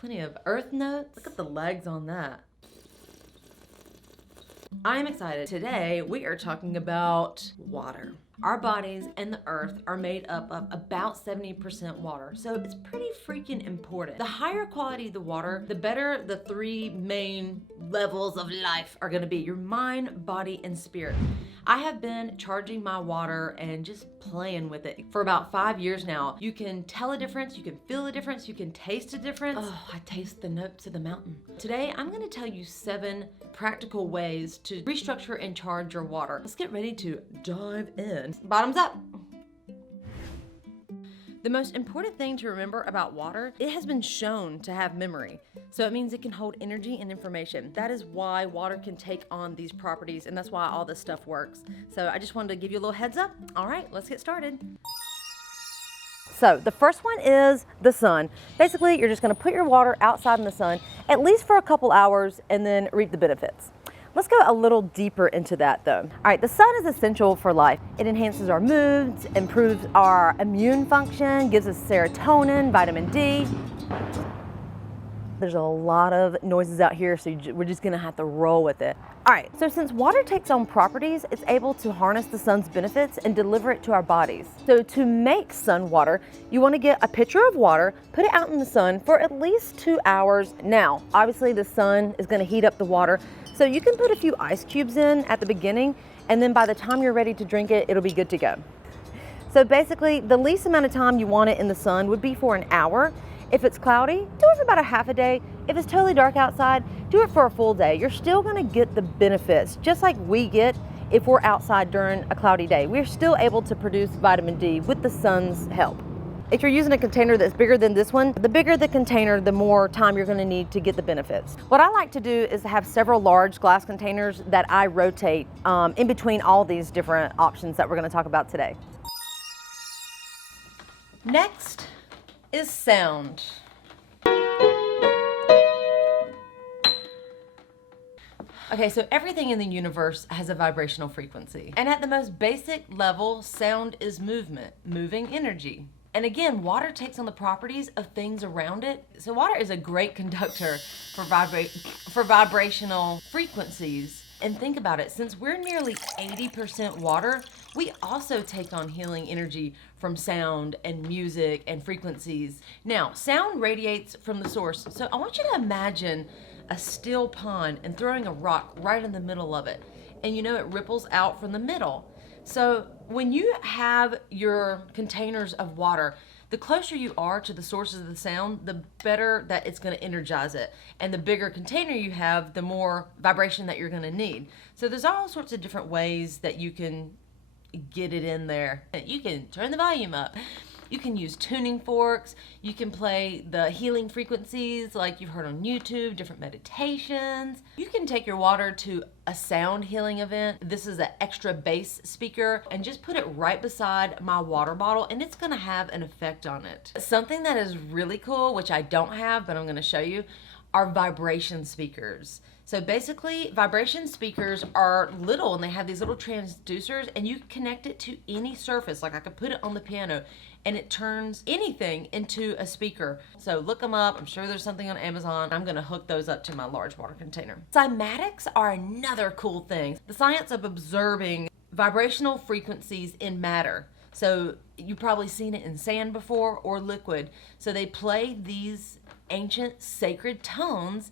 Plenty of earth notes. Look at the legs on that. I'm excited. Today we are talking about water. Our bodies and the earth are made up of about 70% water, so it's pretty freaking important. The higher quality the water, the better the three main levels of life are gonna be: your mind, body, and spirit. I have been charging my water and just playing with it for about 5 years now. You can tell a difference, you can feel a difference, you can taste a difference. Oh, I taste the notes of the mountain. Today, I'm gonna tell you 7 practical ways to restructure and charge your water. Let's get ready to dive in. Bottoms up. The most important thing to remember about water, it has been shown to have memory. So it means it can hold energy and information. That is why water can take on these properties, and that's why all this stuff works. So I just wanted to give you a little heads up. All right, let's get started. So the first one is the sun. Basically, you're just gonna put your water outside in the sun, at least for a couple hours, and then reap the benefits. Let's go a little deeper into that though. All right, the sun is essential for life. It enhances our moods, improves our immune function, gives us serotonin, vitamin D. There's a lot of noises out here, so we're just gonna have to roll with it. All right, so since water takes on properties, it's able to harness the sun's benefits and deliver it to our bodies. So to make sun water, you wanna get a pitcher of water, put it out in the sun for at least 2 hours. Now, obviously the sun is gonna heat up the water, so you can put a few ice cubes in at the beginning, and then by the time you're ready to drink it, it'll be good to go. So basically, the least amount of time you want it in the sun would be for an hour. If it's cloudy, do it for about a half a day. If it's totally dark outside, do it for a full day. You're still gonna get the benefits, just like we get if we're outside during a cloudy day. We're still able to produce vitamin D with the sun's help. If you're using a container that's bigger than this one, the bigger the container, the more time you're gonna need to get the benefits. What I like to do is have several large glass containers that I rotate in between all these different options that we're gonna talk about today. Next is sound. Okay, so everything in the universe has a vibrational frequency. And at the most basic level, sound is movement, moving energy. And again, water takes on the properties of things around it. So water is a great conductor for vibrational frequencies. And think about it, since we're nearly 80% water, we also take on healing energy from sound and music and frequencies. Now, sound radiates from the source. So I want you to imagine a still pond and throwing a rock right in the middle of it. And you know, it ripples out from the middle. So when you have your containers of water, the closer you are to the sources of the sound, the better that it's going to energize it. And the bigger container you have, the more vibration that you're going to need. So there's all sorts of different ways that you can get it in there. You can turn the volume up. You can use tuning forks. You can play the healing frequencies like you've heard on YouTube, different meditations. You can take your water to a sound healing event. This is an extra bass speaker, and just put it right beside my water bottle and it's gonna have an effect on it. Something that is really cool, which I don't have, but I'm gonna show you, are vibration speakers. So basically, vibration speakers are little and they have these little transducers, and you connect it to any surface. Like I could put it on the piano and it turns anything into a speaker. So look them up. I'm sure there's something on Amazon. I'm gonna hook those up to my large water container. Cymatics are another cool thing. The science of observing vibrational frequencies in matter. So you've probably seen it in sand before or liquid. So they play these ancient sacred tones,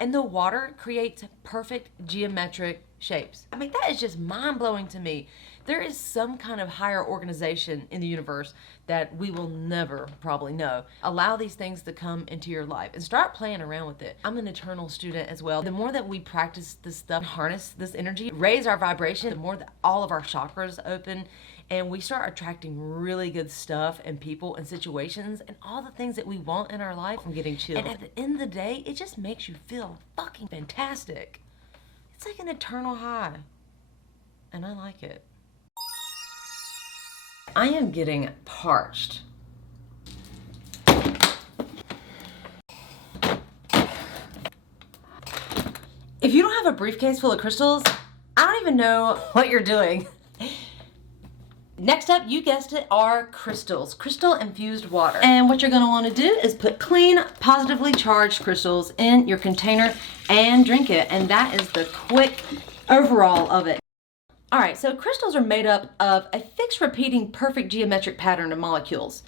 and the water creates perfect geometric shapes. I mean, that is just mind-blowing to me. There is some kind of higher organization in the universe that we will never probably know. Allow these things to come into your life and start playing around with it. I'm an eternal student as well. The more that we practice this stuff, harness this energy, raise our vibration, the more that all of our chakras open, and we start attracting really good stuff and people and situations and all the things that we want in our life. I'm getting chills. And at the end of the day, it just makes you feel fucking fantastic. It's like an eternal high, and I like it. I am getting parched. If you don't have a briefcase full of crystals, I don't even know what you're doing. Next up, you guessed it, are crystals, crystal infused water. And what you're gonna wanna do is put clean, positively charged crystals in your container and drink it. And that is the quick overall of it. All right, so crystals are made up of a fixed repeating perfect geometric pattern of molecules.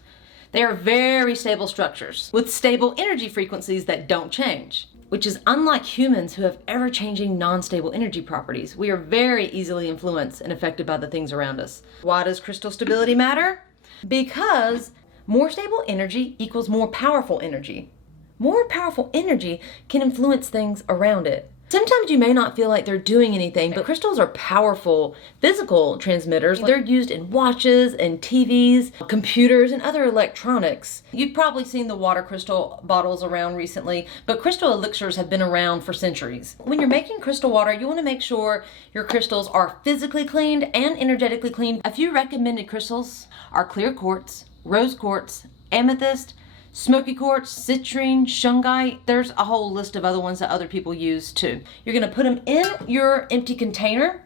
They are very stable structures with stable energy frequencies that don't change, which is unlike humans who have ever-changing non-stable energy properties. We are very easily influenced and affected by the things around us. Why does crystal stability matter? Because more stable energy equals more powerful energy. More powerful energy can influence things around it. Sometimes you may not feel like they're doing anything, but crystals are powerful physical transmitters. They're used in watches and TVs, computers, and other electronics. You've probably seen the water crystal bottles around recently, but crystal elixirs have been around for centuries. When you're making crystal water, you want to make sure your crystals are physically cleaned and energetically cleaned. A few recommended crystals are clear quartz, rose quartz, amethyst, smoky quartz, citrine, shungite. There's a whole list of other ones that other people use too. You're gonna put them in your empty container,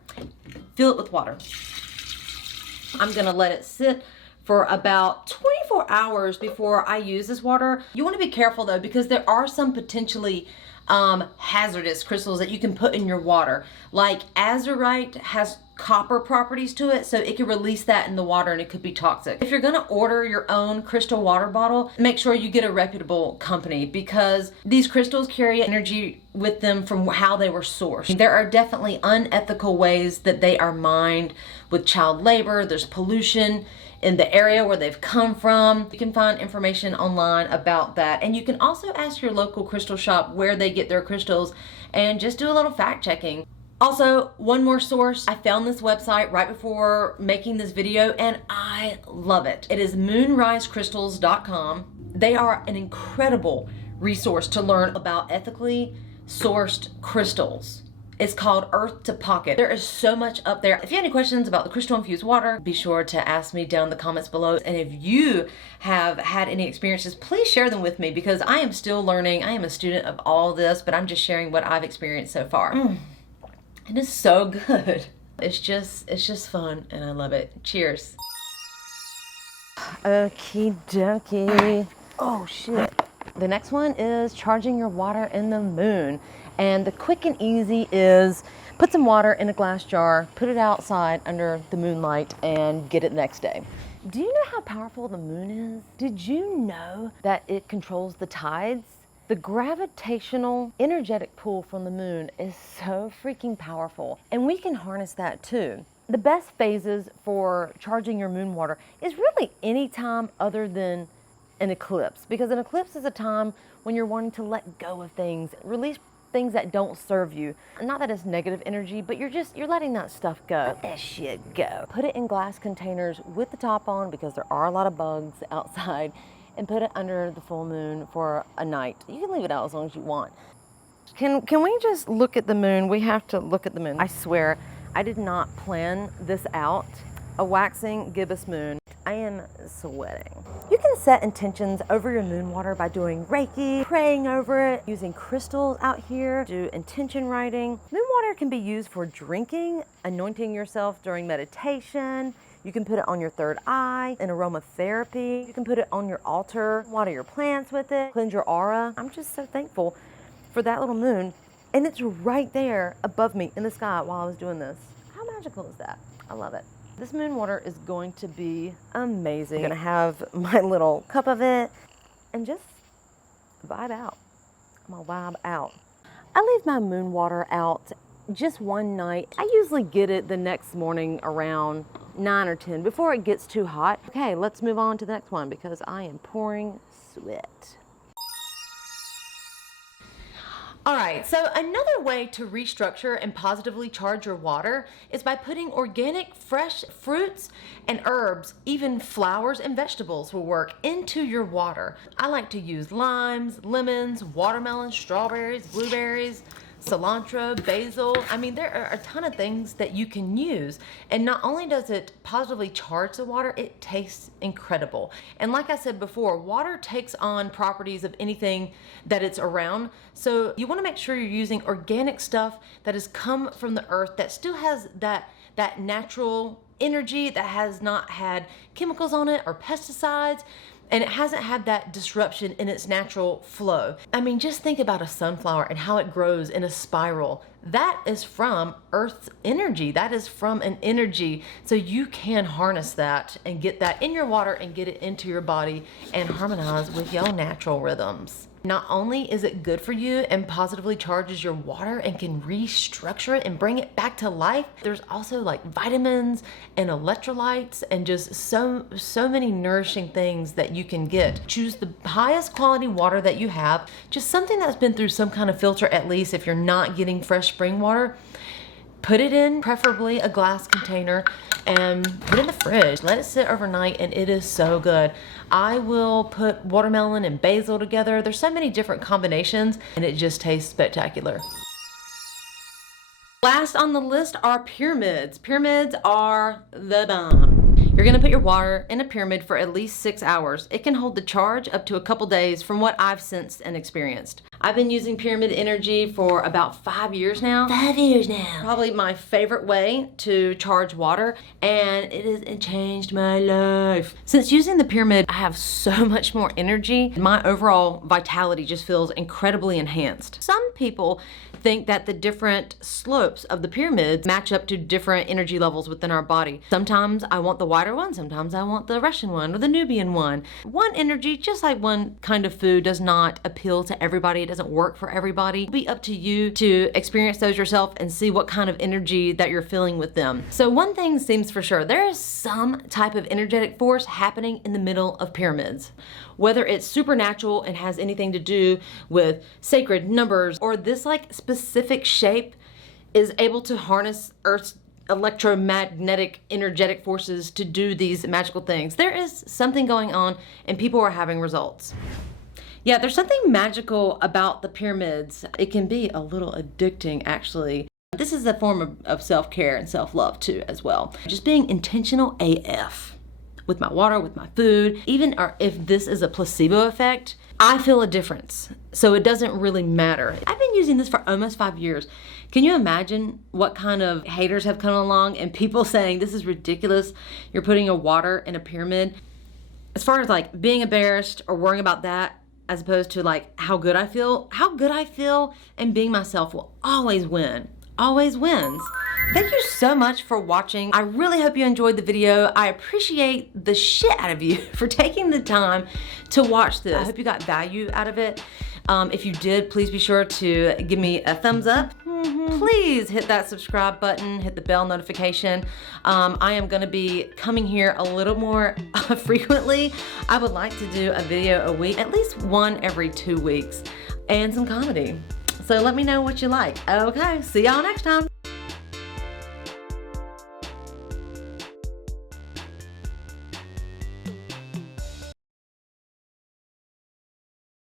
fill it with water. I'm gonna let it sit for about 24 hours before I use this water. You wanna be careful though, because there are some potentially hazardous crystals that you can put in your water. Like azurite has copper properties to it, so it can release that in the water and it could be toxic. If you're gonna order your own crystal water bottle, make sure you get a reputable company, because these crystals carry energy with them from how they were sourced. There are definitely unethical ways that they are mined with child labor. There's pollution in the area where they've come from. You can find information online about that. And you can also ask your local crystal shop where they get their crystals and just do a little fact checking. Also, one more source. I found this website right before making this video and I love it. It is moonrisecrystals.com. They are an incredible resource to learn about ethically sourced crystals. It's called Earth to Pocket. There is so much up there. If you have any questions about the crystal infused water, be sure to ask me down in the comments below. And if you have had any experiences, please share them with me, because I am still learning. I am a student of all this, but I'm just sharing what I've experienced so far. It is so good. It's just fun and I love it. Cheers. Okie dokie. Oh shit. The next one is charging your water in the moon. And the quick and easy is put some water in a glass jar, put it outside under the moonlight, and get it the next day. Do you know how powerful the moon is? Did you know that it controls the tides? The gravitational energetic pull from the moon is so freaking powerful, and we can harness that too. The best phases for charging your moon water is really any time other than an eclipse, because an eclipse is a time when you're wanting to let go of things, release things that don't serve you. Not that it's negative energy, but you're letting that stuff go. Let that shit go. Put it in glass containers with the top on, because there are a lot of bugs outside, and put it under the full moon for a night. You can leave it out as long as you want. Can we just look at the moon? We have to look at the moon. I swear, I did not plan this out. A waxing gibbous moon. I am sweating. You can set intentions over your moon water by doing Reiki, praying over it, using crystals out here, do intention writing. Moon water can be used for drinking, anointing yourself during meditation. You can put it on your third eye in aromatherapy. You can put it on your altar, water your plants with it, cleanse your aura. I'm just so thankful for that little moon. And it's right there above me in the sky while I was doing this. How magical is that? I love it. This moon water is going to be amazing. I'm gonna have my little cup of it and just vibe out. I'm gonna vibe out. I leave my moon water out just one night. I usually get it the next morning around 9 or 10 before it gets too hot. Okay, let's move on to the next one because I am pouring sweat. All right, so another way to restructure and positively charge your water is by putting organic, fresh fruits and herbs, even flowers and vegetables will work, into your water. I like to use limes, lemons, watermelons, strawberries, blueberries, cilantro, basil. I mean, there are a ton of things that you can use. And not only does it positively charge the water, it tastes incredible. And like I said before, water takes on properties of anything that it's around. So you want to make sure you're using organic stuff that has come from the earth, that still has that that natural energy that has not had chemicals on it or pesticides, and it hasn't had that disruption in its natural flow. I mean, just think about a sunflower and how it grows in a spiral. That is from Earth's energy. That is from an energy. So you can harness that and get that in your water and get it into your body and harmonize with your natural rhythms. Not only is it good for you and positively charges your water and can restructure it and bring it back to life, there's also like vitamins and electrolytes and just so many nourishing things that you can get. Choose the highest quality water that you have, just something that's been through some kind of filter, at least if you're not getting fresh spring water. Put it in, preferably a glass container, and put it in the fridge. Let it sit overnight, and it is so good. I will put watermelon and basil together. There's so many different combinations, and it just tastes spectacular. Last on the list are pyramids. Pyramids are the bomb. You're gonna put your water in a pyramid for at least 6 hours. It can hold the charge up to a couple days from what I've sensed and experienced. I've been using pyramid energy for about 5 years now. 5 years now. Probably my favorite way to charge water, and it changed my life. Since using the pyramid, I have so much more energy. My overall vitality just feels incredibly enhanced. Some people think that the different slopes of the pyramids match up to different energy levels within our body. Sometimes I want the wider one, sometimes I want the Russian one or the Nubian one. One energy, just like one kind of food, does not appeal to everybody. It doesn't work for everybody. It'll be up to you to experience those yourself and see what kind of energy that you're feeling with them. So one thing seems for sure, there is some type of energetic force happening in the middle of pyramids. Whether it's supernatural and has anything to do with sacred numbers, or this like specific shape is able to harness Earth's electromagnetic energetic forces to do these magical things. There is something going on and people are having results. Yeah, there's something magical about the pyramids. It can be a little addicting, actually. This is a form of self-care and self-love too, as well. Just being intentional AF. With my water, with my food, even if this is a placebo effect, I feel a difference. So it doesn't really matter. I've been using this for almost 5 years. Can you imagine what kind of haters have come along and people saying this is ridiculous, you're putting your water in a pyramid? As far as like being embarrassed or worrying about that, as opposed to like how good I feel and being myself will always win. Always wins. Thank you so much for watching. I really hope you enjoyed the video. I appreciate the shit out of you for taking the time to watch this. I hope you got value out of it. If you did, please be sure to give me a thumbs up. Please hit that subscribe button, hit the bell notification. I am gonna be coming here a little more frequently. I would like to do a video a week, at least one every 2 weeks, and some comedy. So let me know what you like. Okay, see y'all next time.